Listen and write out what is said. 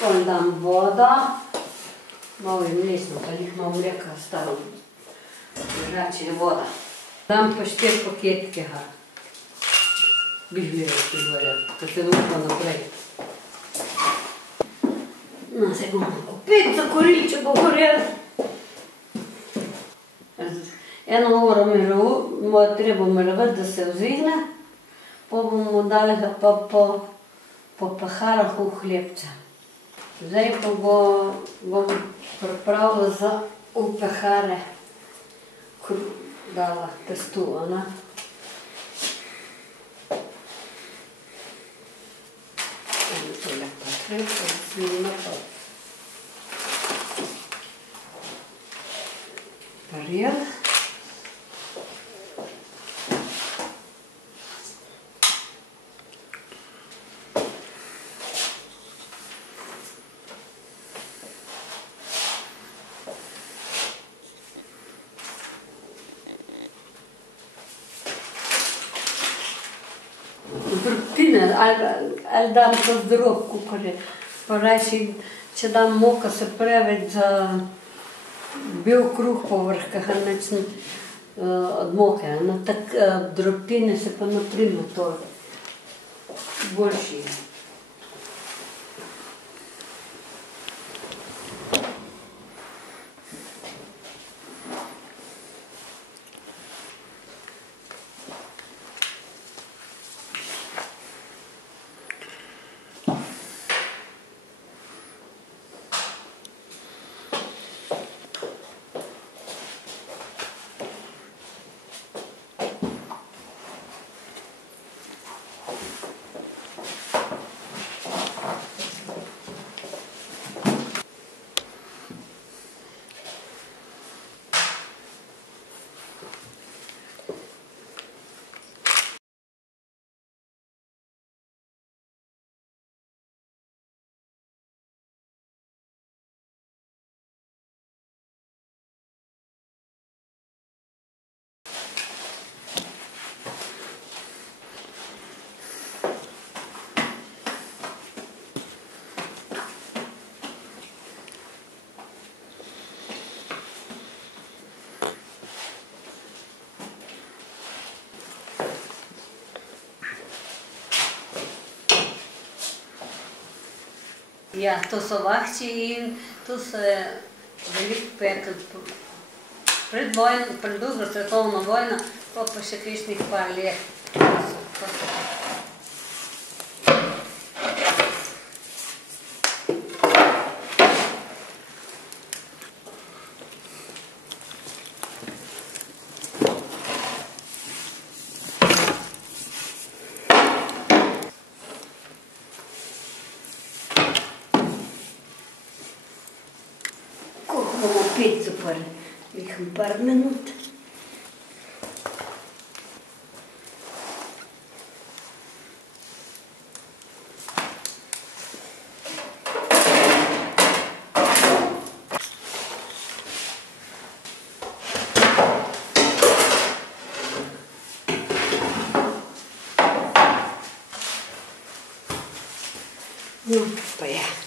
Pol dam vodo, malo je mlesno, pa njih malo mleka ostalo, drugače je voda. Dam pa 4 paketke, bižmirja, ko se lupa naprej. No, se bomo opet zakorili, če bo gorel. 1 uro treba mirovati, da se vzvihne, pa bomo dali ga pa po peharah v hlebča. Zdaj pa bom pripravila v pehare, dala testu, tole pa treba, svilno pa paril. Drobtine, ali dam to zdrob, kakor je. Pa rajši, če dam moka, se preveč za bel kruh povrh, kakor nečem od moke. Tako drobtine se pa naprime to boljši je. Ja, to so vahči in tu se veliko pekli pred drugo svetovno vojno, pa še kakšnih par let. Bomo opet zaprli, nekaj par minut. No, pa je.